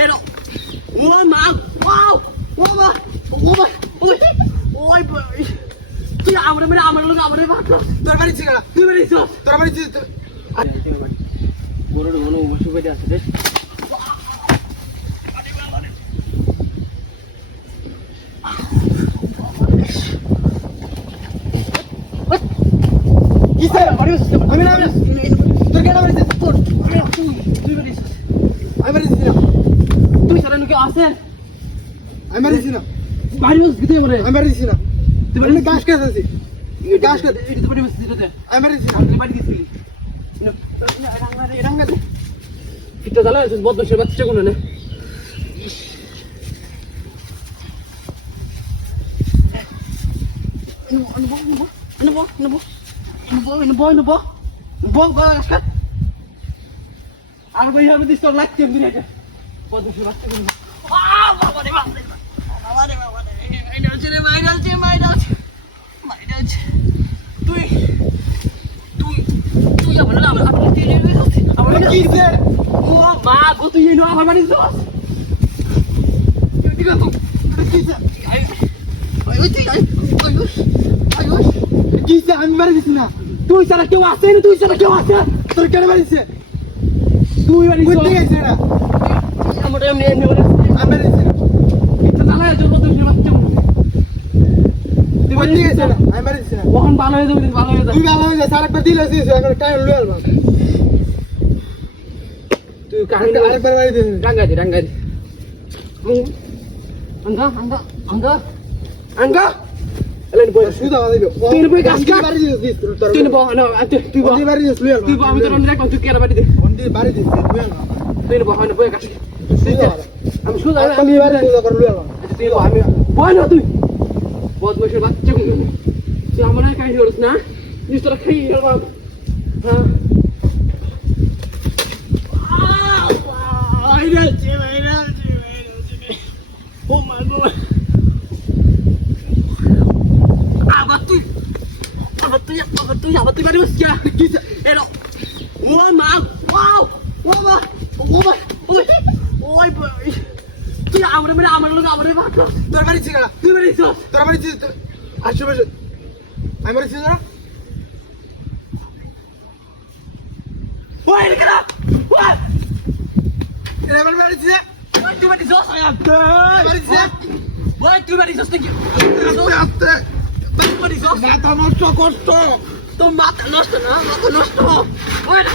এনো ও মা wow oh মা ও মা ওই ওই তুই আমার ভাত তোর বাড়ি ছিল তুই বেরিস তোর বাড়ি ছিল গরুর মনে বসে বেঁধে আছে রে কিসে আমি না তোর কেন বাড়ি তোর তুই বেরিস আমি বাড়ি ছিল তুই সারা নুকে আসে আমি বাড়ি ছিল বাড়ি বস গিয়ে মরে আমি বাড়ি ছিল তুই আমি গাছ কাজ আছি গাছ কাজ এটা তো বাড়ি বস দিতে আমি বাড়ি ছিল আমি বাড়ি গেছিলি রাঙ্গা এটা জানা আছে বদমাশের বাচ্চা কোন না আর ভাই হবে দিস তোর লাগছে দিন এটা বদমাশের বাচ্চা কোন বাবা রে মাইরালছে তুই আমার না আমার কিসে ও মা গো তুই এই নো আমার বাড়ি যাস ঠিক আছে কিসে আয়ুষ কিসে আমি বাড়ি দিছি না তুই সারা কেউ আছে না তুই সারা কেউ আছে তোর কেন বাড়ি ছিল তুই বাড়ি বুঝতে গেছে না আমার এমনি এমনি বলে আমি বাড়ি ছিল এটা জানা আছে বদমাশের বাচ্চা তুই বাড়ি বুঝতে গেছে গেছিস না আমি বাড়ি ছিল কখন ভালো হয়ে যাবে ভালো হয়ে যাবে তুই ভালো হয়ে যা স্যার একবার দিলে আসিস এখন টাইম লয়ে আলবা তুই কাহিনী আরেকবার বাড়ি দিস রাঙ্গাই আঙ্গা এলেন বই সুদা দিবি তুই বই গাছ কাট বাড়ি দিস তোর তুই বহ না তুই বহ তুই বাড়ি দিস লয়ে আলবা তুই আমি তোর অন্য তুই কেন বাড়ি দে বন্ডি বাড়ি দিস লয়ে আলবা তুই বহ না বই গাছ আমি শুধু আমি বাড়ি দিস করে লয়ে আলবা তুই বহ আমি বই না তুই বদমাশের বাচ্চা কোন তুই আমার কাহিনী করিস না নিশ্চয় খাই বাবা হ্যাঁ ও মাই গড আবার তুই বাড়ি বসছিস কি এলো ও মা ওয়াও ও মা ওই তুই আমার ভাত তোর বাড়ি ছিল তুই বেরিস তোর বাড়ি ছিল আশেপাশে আমি বাড়ি ছিল না ওই এদিকে না ওই আমার বাড়ি ছিল তুই বাড়ি যাস বাড়ি ছিল ওই তুই বাড়ি যাস নাকি আস্তে তুই বাড়ি যাস মাথা নষ্ট করত তোর মাথা নষ্ট না মাথা নষ্ট ওই না